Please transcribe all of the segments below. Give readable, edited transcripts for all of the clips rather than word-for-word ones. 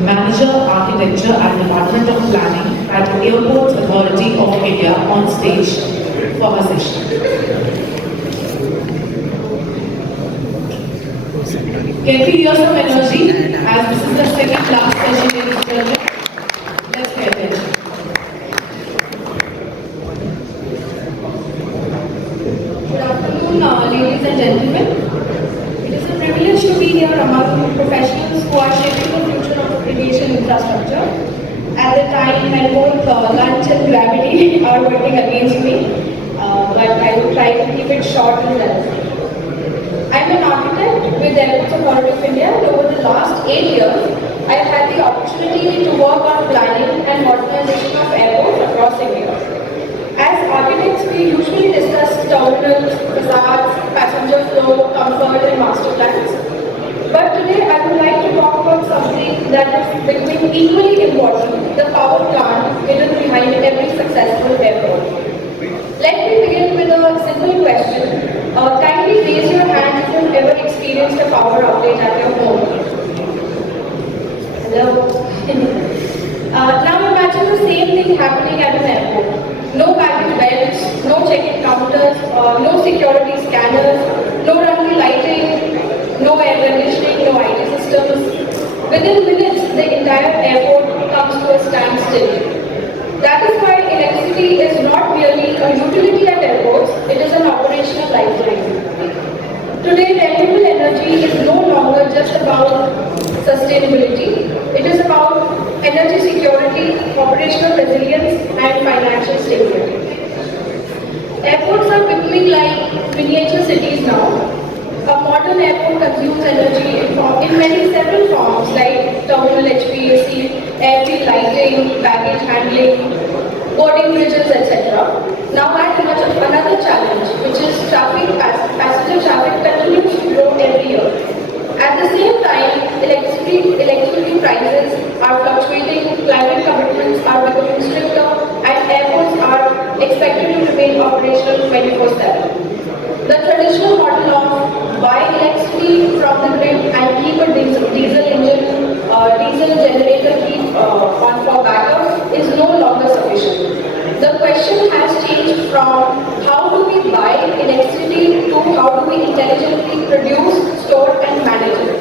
Manager Architecture at Department of Planning at Airports Authority of India on stage for her session. Can we hear some energy as this is the second last session in this project? Let's pay attention. Good afternoon, ladies and gentlemen. It is a privilege to be here among professionals who are shaping the future of aviation infrastructure. At the time when both lunch and gravity are working against me, but I will try to keep it short and relevant. I am an architect with the Airports Authority of India, and over the last 8 years, I have had the opportunity to work on planning and modernization of airports across India. As architects, we usually discuss terminals, facades, passenger flow, comfort, and master plans. But today, I would like to talk about something that is becoming equally important: the power plant hidden behind every successful airport. Let me begin with a simple question. Kindly raise your hand if you've ever experienced a power outage at your home. Hello? Now imagine the same thing happening at an airport. No baggage belts, no check-in counters, no security scanners, no runway lighting, no air conditioning, no IT systems. Within minutes, the entire airport comes to a standstill. That is why electricity is not merely a utility at airports, it is an operational lifeline. Today, renewable energy is no longer just about sustainability. It is about energy security, operational resilience, and financial stability. Airports are becoming like miniature cities now. A modern airport consumes energy in many several forms like terminal HVAC, airfield lighting, baggage handling, boarding bridges, etc. Now add another challenge, which is passenger traffic continues to grow every year. At the same time, electricity prices are fluctuating, climate commitments are becoming stricter, and airports are expected to remain operational 24/7. The traditional model of buy electricity from the grid and keep a diesel generator on for backup is no longer sufficient. The question has changed from how do we buy electricity to how do we intelligently produce, store and manage it.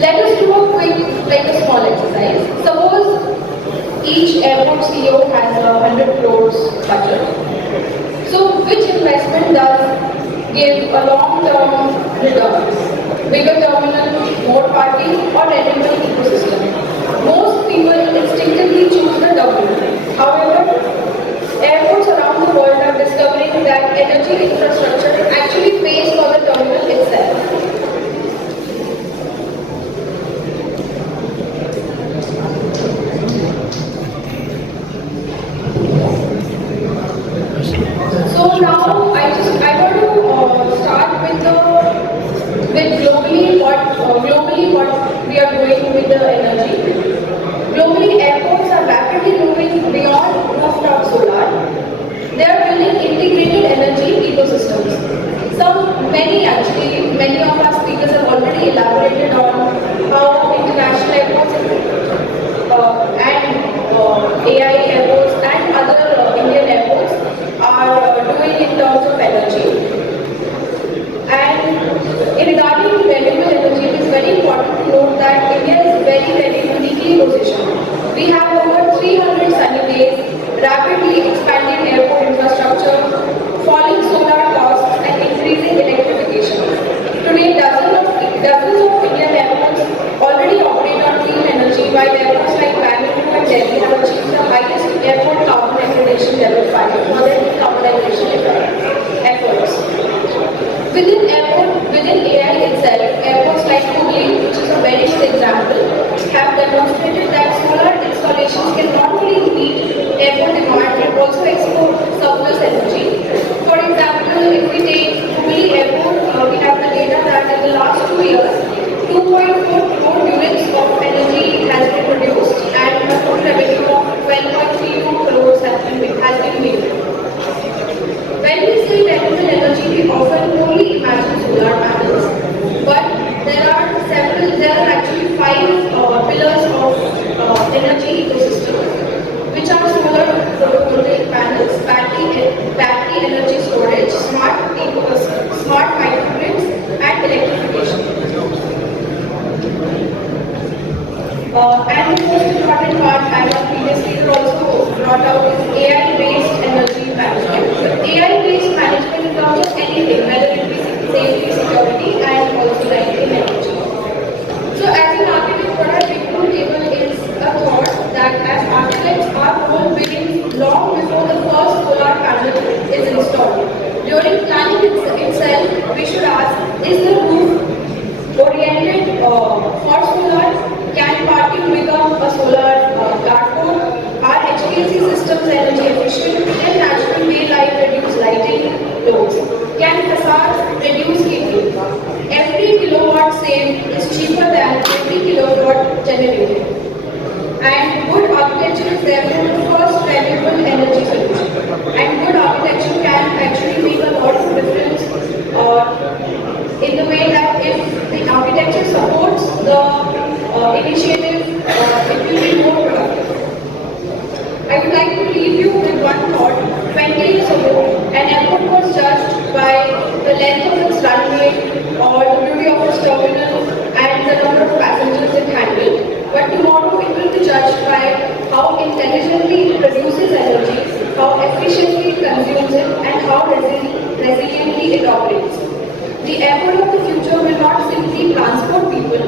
Let us do a small exercise. Suppose each airport CEO has a 100 crores budget. So which investment does give a long-term return? Bigger terminal, more parking, or renewable ecosystem? Most people instinctively choose the terminal. However, airports around the world are discovering that energy infrastructure actually pays for the terminal itself. So now I want to start with globally what we are doing with the energy. Globally, airports are rapidly moving beyond rooftop solar. They are building integrated energy ecosystems. Many of our speakers have already elaborated on how international airports and AI airports and other Indian airports are doing in terms of energy. And regarding renewable energy, it is very important to note that India is very uniquely positioned. We have over 300 sunny days, rapidly expanding airport infrastructure, falling solar costs, and increasing electrification. Today, dozens of Indian airports already operate on clean energy, while airports like Bangalore and Delhi have achieved the highest airport carbon accreditation level 5 for their decarbonization efforts. Within AI itself, airports like Rohilla, which is a very good example, have demonstrated that solar installations can not only meet airport demand but also export surplus energy. For example, if we take Rohilla Airport, we have the data that in the last 2 years, 2.4 crore units of energy has been produced and a total revenue of 12.32 crores has been made. When we say renewable energy, we often only imagine solar panels, but there are actually 5 panel is installed. During planning itself, we should ask, is the roof oriented for solar? Can parking become a solar platform? Are HVAC systems energy efficient? Can natural daylight reduce lighting loads? Can facades reduce heating? Every kilowatt saved is cheaper than every kilowatt generated. And good architecture is therefore the first valuable energy solution. And good architecture can actually make a lot of difference in the way that if the architecture supports the initiative, it will be more productive. I would like to leave you with one thought. 20 years ago, an airport was judged by the length of its runway or the beauty of its terminal and the number of passengers it handled. But tomorrow it will be judged by how intelligently it produces energy, how efficiently it consumes it, and how resiliently it operates. The airport of the future will not simply transport people,